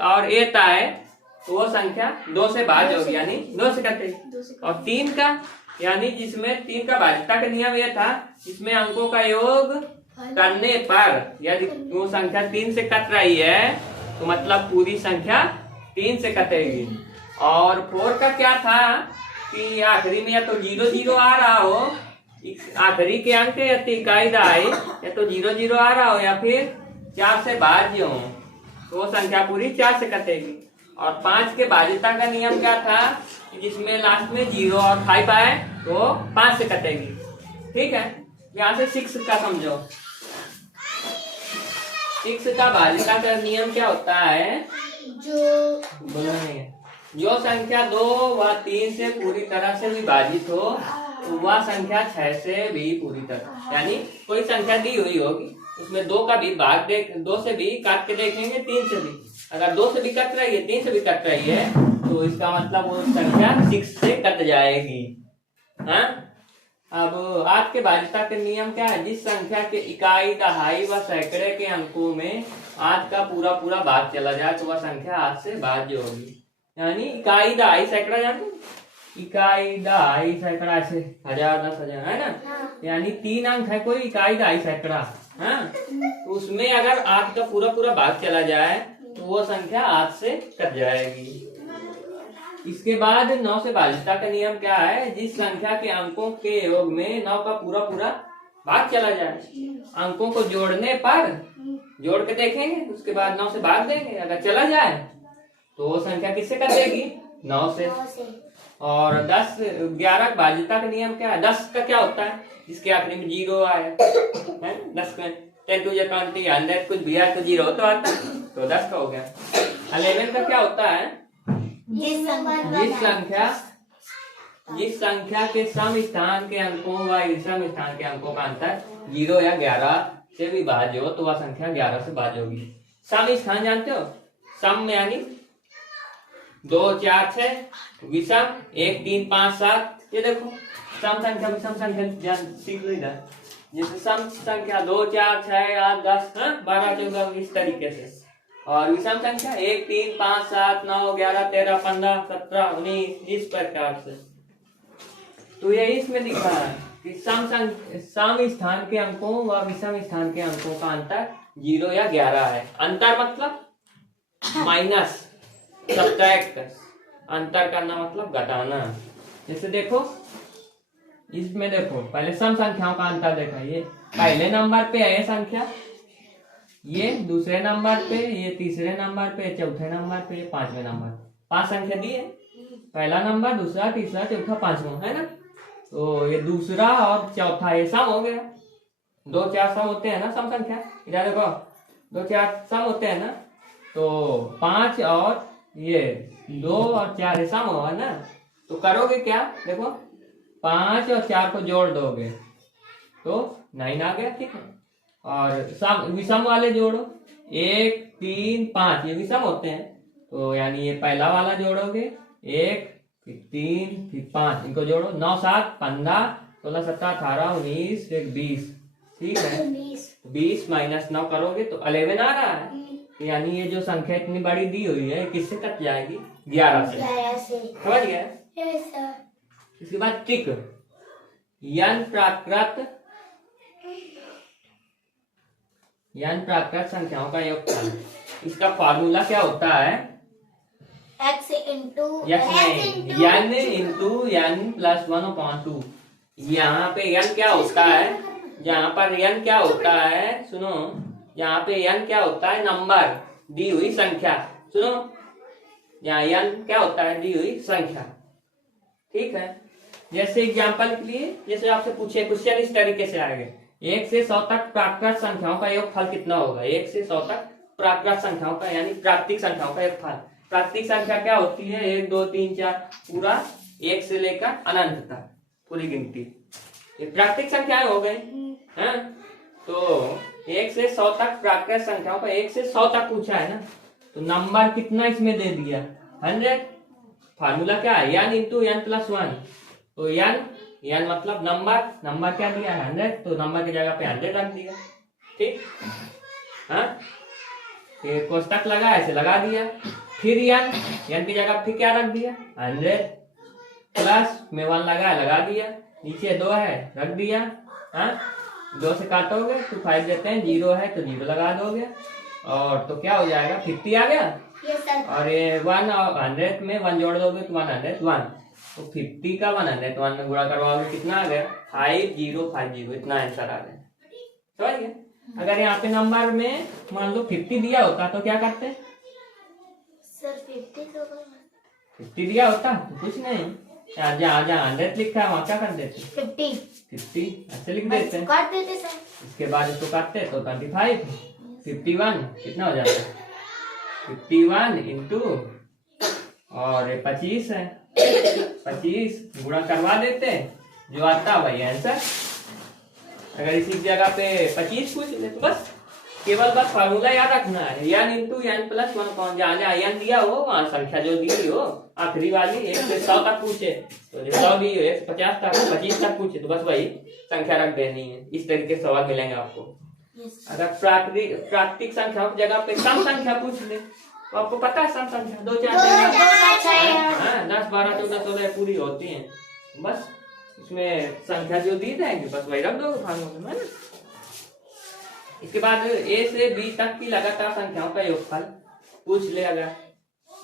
और ए ता है तो वो संख्या 2 से भाज्य होगी, यानी 2 से कटेगी। और 3 का, यानी जिसमें 3 का भाज्यता का नियम ये था, जिसमें अंकों का योग करने पर यदि वो संख्या 3 से कट रही है तो मतलब पूरी संख्या 3 से कटेगी। और 4 का क्या था कि आखिरी में या तो 0 0 आ रहा हो, आखिरी के अंक या इकाई दहाई, या तो 0 0 आ रहा हो या फिर 4 से भाज्य हो, तो वो संख्या पूरी 4 से कटेगी। और 5 के भाज्यता का नियम क्या था कि जिसमें लास्ट में 0 और 5 आए तो 5 से कटेगी। ठीक है, यहाँ से 6 का समझो। 6 का भाज्यता का नियम क्या होता है, जो संख्या 2 व 3 से पूरी तरह से विभाजित हो तो वह संख्या 6 से भी पूरी तरह, यानी कोई संख्या दी हुई होगी उसमें 2 का भी भाग 2 से भी काट के देखेंगे, 3 से भी। अगर 2 से भी कट रही है, 3 से भी कट रही है, तो इसका मतलब वो संख्या 6 से कट जाएगी। हाँ, अब आज के भाज्यता के नियम क्या है, जिस संख्या के इकाई दहाई व सैकड़े के अंकों में आज का पूरा पूरा भाग चला जाए तो वह संख्या आज से भाज्य होगी। यानी इकाई दहाई सैकड़ा, जानते, इकाई दहाई सैकड़ा ऐसे 1000 10,000 है ना, यानी 3 अंक है कोई इकाई दहाई सैकड़ा। हाँ, तो उसमें अगर 8 का पूरा पूरा भाग चला जाए तो वो संख्या 8 से कट जाएगी। इसके बाद 9 से भाज्यता का नियम क्या है, जिस संख्या के अंकों के योग में 9 का पूरा पूरा भाग चला जाए, अंकों को जोड़ने पर जोड़ के देखेंगे, उसके बाद 9 से भाग देंगे, अगर चला जाए तो वो संख्या किससे कटेगी, 9 से। और 10 11 भाज्यता का नियम क्या है, 10 का क्या होता है, जिसके आखिरी में 0 आया है, 10 में 10 2 20 100 कुछ भी आया तो 0 तो आता, तो 10 का हो गया। 11 का क्या होता है, जिस संख्या के सम स्थान के अंकों व विषम स्थान के अंकों का अंतर 0 या 11 से विभाज्य हो तो वह संख्या 11 से भाज्य होगी। सम स्थान जानते हो, सम यानी 2 4 6, विषम 1 3 5 7। ये देखो सम संख्या विषम संख्या सीख लो इधर, जैसे सम संख्या 2 4 6 8 10 12 14 इस तरीके से, और विषम संख्या 1 3 5 7 9 11 13 15 17 19 इस प्रकार से। तो ये इसमें लिखा है कि सम स्थान के अंकों व विषम स्थान के अंकों का अंतर 0 या 11 है। अंतर मतलब माइनस, सब्ट्रैक्ट, अंतर करना मतलब घटाना। जैसे देखो इसमें देखो, पहले सम संख्याओं का अंतर देखा, ये पहले नंबर पे है संख्या, ये दूसरे नंबर पे, ये तीसरे नंबर पे, चौथे नंबर पे, पांचवें नंबर, 5 संख्या दी है, पहला नंबर, दूसरा, तीसरा, चौथा, पांचवा, है ना। तो ये दूसरा और चौथा ये सम हो गया। 2 4 सम होते हैं ना सम संख्या, इधर देखो 2 4 सम होते हैं ना, तो 5 और ये 2 और 4 ये सम होगा ना। तो करोगे क्या, देखो 5 और 4 को जोड़ दोगे तो 9 आ गया, ठीक है। और सम विषम वाले जोड़ो, 1 3 5 ये विषम होते हैं, तो यानी ये पहला वाला जोड़ोगे 1 फिर 3 फिर 5, इनको जोड़ो, 9 7 15 16 17 18 19 1 20, ठीक है। 20 माइनस 9 करोगे तो 11 आ रहा है, यानी ये जो संख्या इतनी बड़ी दी हुई है किससे कट जाएगी, 11 से। समझ गया? इसके बाद टिक, यन प्राकृत संख्याओं का योगफल, इसका फॉर्मूला क्या होता है, x into n into n plus 1/2। यहाँ पे n क्या होता है, यहाँ पर n क्या होता है, सुनो, यहाँ पे n क्या होता है, नंबर, दी हुई संख्या। सुनो, यहाँ n क्या होता है, दी हुई संख्या, ठीक है। जैसे एग्जाम्पल के लिए, जैसे आपसे पूछे क्वेश्चन इस तरीके से आएगा, 1 से 100 तक प्राकृत संख्याओं का योगफल कितना होगा। 1 से 100 तक प्राकृत संख्याओं का यानी प्राकृतिक संख्याओं का योगफल। प्राकृतिक संख्या क्या होती है, 1 2 3 4 पूरा 1 से लेकर अनंत तक पूरी गिनती, ये प्राकृतिक संख्याएं हो गई हैं। तो 1 से 100 तक प्राकृत संख्याओं का 1 से 100 तक पूछा है ना, तो नंबर कितना इसमें दे दिया, 100। फार्मूला क्या है, n इंटू n प्लस 1। तो n मतलब नंबर क्या दिया है, 100, तो नंबर की जगह पे 100 रख दिया, ठीक। हाँ, फिर कोष्टक लगा, ऐसे लगा दिया, फिर n की जगह फिर क्या रख दिया 100 प्लस में 1 लगा दिया, नीचे 2 है रख दिया। हाँ 2 से काटोगे तो 5 देते हैं, 0 है तो 0 लगा दोगे और तो क्या हो जाएगा 50 आ गया। Yes sir. और ये 1 और 100 में 1 जोड़ दोगे तो 101, तो 50 का 101 में गुणा करवाओगे कितना आ गया 5050, इतना आंसर आ गया। समझ गए। अगर यहाँ पे नंबर में मान लो 50 दिया होता तो क्या करते, सर 50 तो 50 दिया होता तो कुछ नहीं, जहाँ 100 लिखा है वहाँ क्या कर देते 50 ऐसे लिख देते हैं, काट देते सर। इसके बाद इसको काटते तो 25 51 कितना हो जाता है 51 इंटू और 25 है, 25 गुणा करवा देते, जो आता वही आंसर। अगर इसी जगह पे 25 पूछ ले तो बस केवल बस फार्मूला याद रखना है, n इंटू n प्लस 1 कौन, जहाँ जहाँ n दिया हो वहाँ संख्या जो दी हो आखिरी वाली 1 से 100 तक पूछे तो 100 दी हो 150 तक 25 तक पूछे तो बस वही संख्या रख देनी है। इस तरीके से सवाल मिलेंगे आपको। अगर प्राकृतिक संख्याओं की जगह पे सम संख्या पूछ ले तो आपको पता है सम संख्या 2 4 10 12 14 16 पूरी होती है, बस उसमें संख्या जो दी जाएंगे बस वही रख दो फार्मूले में। इसके बाद a से b तक की लगातार संख्याओं का योगफल पूछ ले। अगर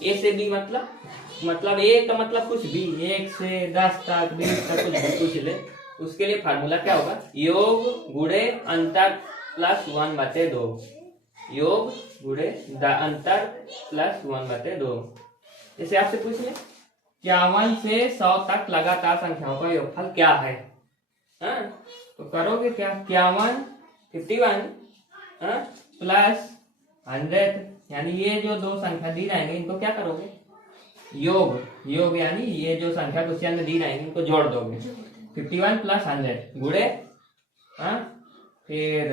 a से b मतलब a का मतलब कुछ भी 1 से 10 तक 20 तक कुछ भी पूछ ले, उसके लिए फार्मूला क्या होगा योग गुणे अंतर प्लस 1/2, योग गुणे अंतर प्लस 1/2। जैसे आपसे पूछ ले 51 से 100 तक लगातार संख्याओं का योगफल क्या है, हाँ तो करोगे क्या 51 प्लस 100 यानी ये जो दो संख्या दी जाएंगे इनको क्या करोगे योग यानी ये जो संख्या क्वेश्चन में दी जाएंगे इनको जोड़ दोगे 51 प्लस 100 गुणे फिर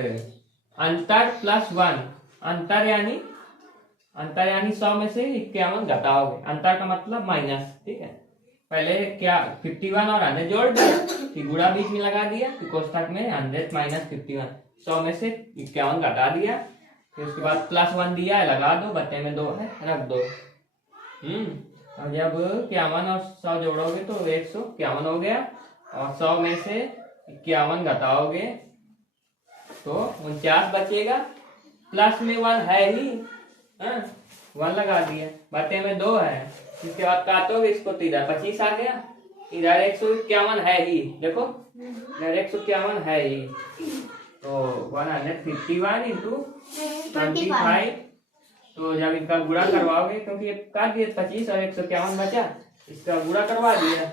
अंतर प्लस 1, अंतर यानी 100 में से 51 घटाओगे, अंतर का मतलब माइनस, ठीक है। पहले क्या 51 और 100 जोड़ दिया, फिर गुणा बीच में लगा दिया, फिर कोष्ठक में 100 माइनस 51, 100 में से 51 घटा दिया, फिर उसके बाद प्लस 1 दिया है लगा दो, बटे में 2 है रख दो। अब जब 51 और 100 जोड़ोगे तो 151 हो गया, और 100 में से 51 घटाओगे तो 49 बचेगा, प्लस में 1 है ही, 1 लगा दिया, बटे में 2 है, इसके बाद काटोगे इसको तो इधर 25 आ गया, इधर 151 है ही, देखो इधर 151 है ही, तो 151 इंटू 25, तो जब इनका गुणा करवाओगे क्योंकि ये काट दिए 25 और 151 बचा, इसका गुणा करवा दिया।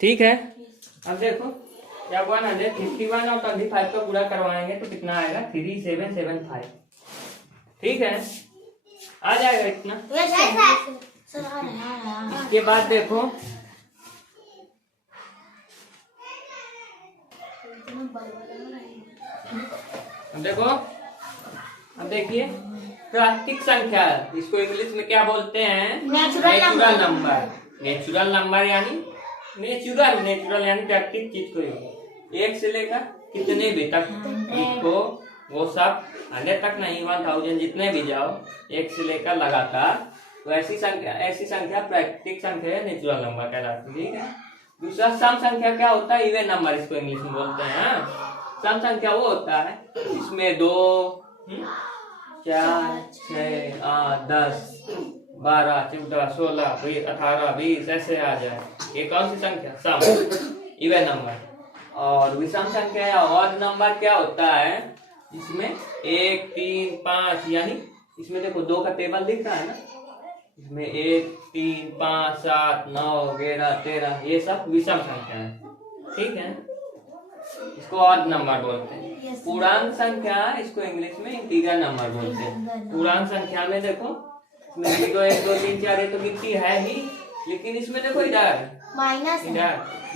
ठीक है, अब देखो जब 151 और 25 का गुणा करवाएंगे तो कितना आएगा 3775, ठीक है, आ जाएगा इतना। इसके बाद देखो अब देखिए प्राकृतिक संख्या, इसको इंग्लिश में क्या बोलते हैं नेचुरल नंबर। नेचुरल नंबर यानी नेचुरल यानी प्राकृतिक चीज को 1 से लेकर कितने भी तक, इसको वो सब 100 तक नहीं 1000 जितने भी जाओ 1 से लेकर लगातार, तो ऐसी संख्या प्राकृतिक संख्या है, नेचुरल नंबर कहलाती है, ठीक है। दूसरा सम संख्या क्या होता है, इवन नंबर इसको इंग्लिश में बोलते हैं। सम संख्या वो होता है इसमें 2 4 6 8 10 12 14 16 18 20 ऐसे आ जाए, ये कौन सी संख्या सम इवन नंबर। और विषम संख्या या ऑड नंबर क्या होता है, इसमें 1 3 5 यानी इसमें देखो 2 का टेबल दिख रहा है ना, इसमें 1 3 5 7 9 11 13 ये सब विषम संख्या है, ठीक है, इसको ऑड नंबर बोलते हैं। पूर्णांक संख्या इसको इंग्लिश में इंटीजर नंबर बोलते हैं। पूर्णांक संख्या में देखो इसमें 0 1 2 3 4 ये तो गिनती है ही, लेकिन इसमें देखो इधर माइनस,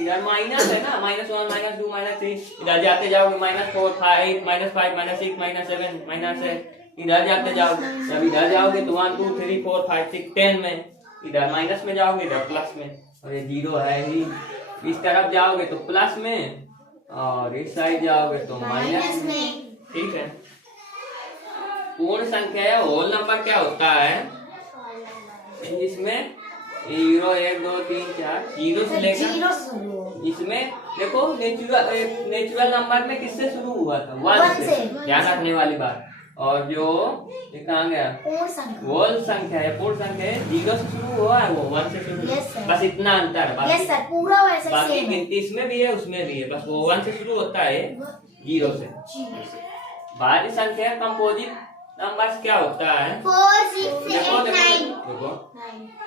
इधर माइनस है ना, -1 -2 -3, इधर जाते जाओगे -4 5 -5 -6 -7 -8 इधर जाते जाओगे, जब इधर जाओगे तो 1 2 3 4 5 6 10 में, इधर माइनस में जाओगे इधर प्लस में, और ये 0 है ही। इस तरफ जाओगे तो प्लस में, और इस साइड जाओगे तो माइनस में। ठीक है। पूर्ण संख्या या होल नंबर क्या होता है, इसमें 0 1 2 3 4 0 से लेकर, इसमें देखो नेचुरल नंबर में किससे शुरू हुआ था, 1 से, ध्यान रखने वाली बात। और जो ये कहाँ गया, होल संख्या है, पूर्ण संख्या है, 0 से शुरू हुआ है, वो 1 से शुरू हुआ, बस इतना अंतर है। बाकी गिनती इसमें भी है उसमें भी है, बस वो 1 से शुरू होता है, 0 से। भाज्य संख्या कंपोजिट नंबर्स क्या होता है, 4 6 देखो 8 9 देखो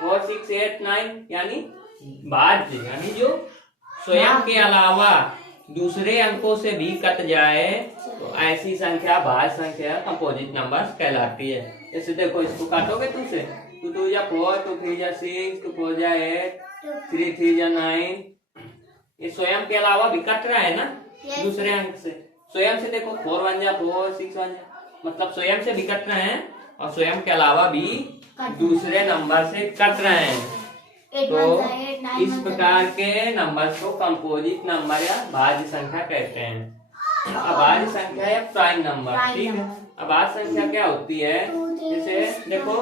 4 6 8 9 यानी भाज्य, यानी जो स्वयं के अलावा दूसरे अंकों से भी कट जाए तो ऐसी संख्या भाज्य संख्या कंपोजिट नंबर्स कहलाती है। जैसे देखो इसको काटोगे 2 से, 2 2 जा 4, 2 3 जा 6, 2 4 जा 8, 3 3 जा 9, ये स्वयं के अलावा भी कट रहा है ना दूसरे अंक से। स्वयं से देखो 4 1 जा 4, 6 1 जा, मतलब स्वयं से भी कट रहे हैं और स्वयं के अलावा भी दूसरे नंबर से कट रहे हैं। तो इस प्रकार के नंबर को कंपोजिट नंबर या भाज्य संख्या कहते हैं। अभाज्य संख्या या प्राइम नंबर, ठीक है। अभाज्य संख्या क्या होती है, जैसे देखो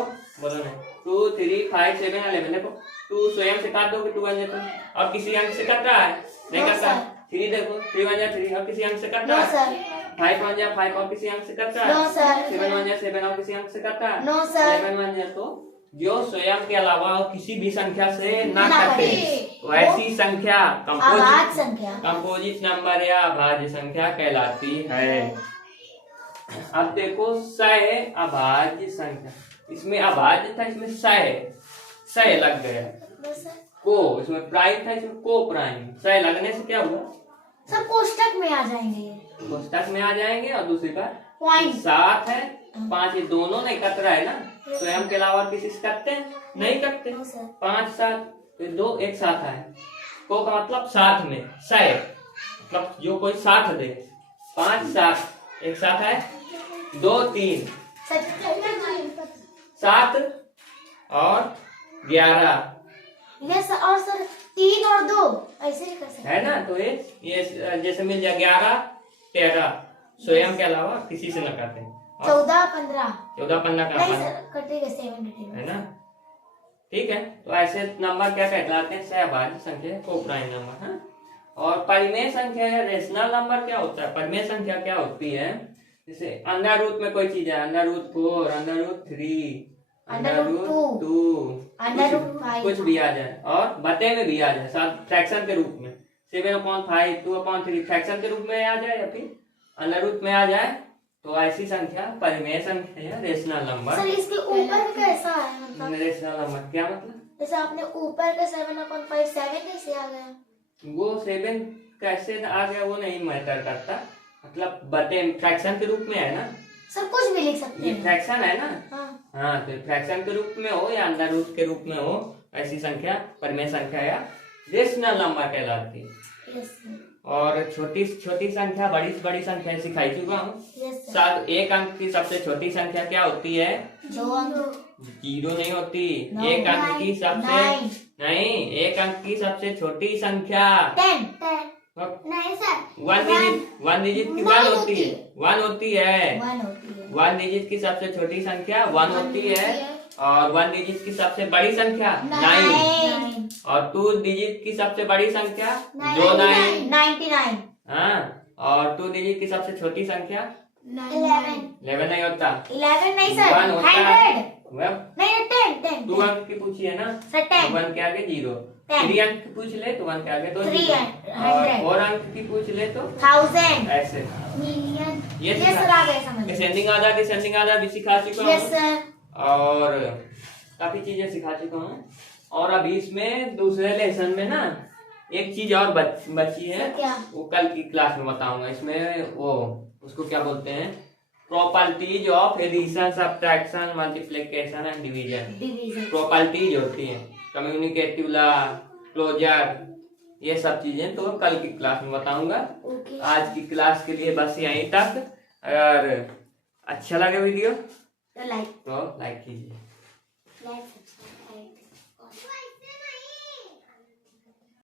बोलो ना 2 3 5 7 11, देखो 2 स्वयं से काट दोगे 2 1 जा 2, और किसी अंक से कट रहा है, नहीं कट रहा। 3 देखो 3 1 जा 3, और किसी अंक से कट रहा है। 5 1 जा 5, और किसी अंक से कट रहा है। 7 1 जा 7, और किसी अंक से कट रहा है। 7 1 जा, तो जो स्वयं के अलावा किसी भी संख्या से ना कटे वैसी संख्या कंपोजिट नंबर या अभाज्य संख्या कहलाती है। अब देखो सय अभाज्य संख्या, इसमें अभाज्य था, इसमें सय लग गया, को इसमें प्राइम था, इसमें को प्राइम, सय लगने से क्या हुआ, सब कोष्टक में आ जाएंगे, कोष्टक में आ जाएंगे। और दूसरी बात पॉइंट 7 है 5, ये दोनों नहीं कट रहा है ना, स्वयं के अलावा किसी से करते हैं, नहीं करते। 5 7 तो 2 एक साथ है, को का मतलब साथ में, सय मतलब जो कोई साथ दे, 5 7 एक साथ है, 2 3 7 और 11, यस। और सर 3 और 2 ऐसे ही कर सकते है ना। तो ये जैसे मिल जाए 11 13, स्वयं के अलावा किसी से न करते हैं। 14 15 का नहीं सर, कटेगा 7 है ना। ठीक है, तो ऐसे नंबर क्या कहलाते हैं, सहभाज्य संख्या को प्राइम नंबर है। और परिमेय संख्या या रेशनल नंबर क्या होता है, परिमेय संख्या क्या होती है, जैसे अंडर रूट में कोई चीज है, under root 4, under root 3, under root 2, कुछ भी आ जाए, और बटे में भी आ जाए, साथ फ्रैक्शन के रूप में 7/5 2/3 फ्रैक्शन के रूप में आ जाए, या फिर अंडर रूट में आ जाए, तो ऐसी संख्या परिमेय संख्या या रेशनल नंबर। सर इसके ऊपर कैसा है, मतलब रेशनल नंबर क्या मतलब, जैसे आपने ऊपर का 7/5 7 कैसे आ गया, वो 7 कैसे आ गया वो नहीं मैटर करता, मतलब बटे फ्रैक्शन के रूप में है ना सर, कुछ भी लिख सकते ये हैं, फ्रैक्शन है ना। हाँ तो फ्रैक्शन के रूप में हो या अंडर रूट के रूप में हो, ऐसी संख्या परिमेय संख्या या रेशनल नंबर कहलाती है। यस और छोटी संख्या बड़ी संख्या सिखाई चुका हूँ। यस साथ एक अंक की सबसे छोटी संख्या क्या होती है, 2 अंक, 0 नहीं होती, एक अंक की सबसे नहीं, एक अंक की सबसे छोटी संख्या 10 नहीं सर, 1 डिजिट की 1 होती है, 1 होती है, 1 डिजिट की सबसे छोटी संख्या 1 होती है, और 1 डिजिट की सबसे बड़ी संख्या 9, और 2 डिजिट की सबसे बड़ी संख्या 99, हाँ, और 2 डिजिट की सबसे छोटी संख्या 11 नहीं होता, 11 नहीं सर, 1 होता है, 100 नहीं 10 2 अंक की पूछी है ना सर, 10 1 के आगे 0, 3 अंक की पूछ ले तो 1 के आगे 2 3 और 4 अंक की पूछ ले तो 1000 ऐसे। मिलियन, ये सर आ गए समझ, डिसेंडिंग आधा डिसेंडिंग आधा भी सिखा चुका यस हूँ, सर, और काफी चीजें सिखा चुका हूँ। और अभी इसमें दूसरे लेसन में ना एक चीज और बची है, क्या? वो कल की क्लास में बताऊंगा। इसमें वो उसको क्या बोलते हैं, properties of addition subtraction multiplication and division. Properties होती हैं, कम्युनिकेटिव लॉ, क्लोजर, ये सब चीजें तो कल की क्लास में बताऊंगा। आज की क्लास के लिए बस यहीं तक। अगर अच्छा लगे वीडियो तो लाइक तो लाइक कीजिए। सब्सक्राइब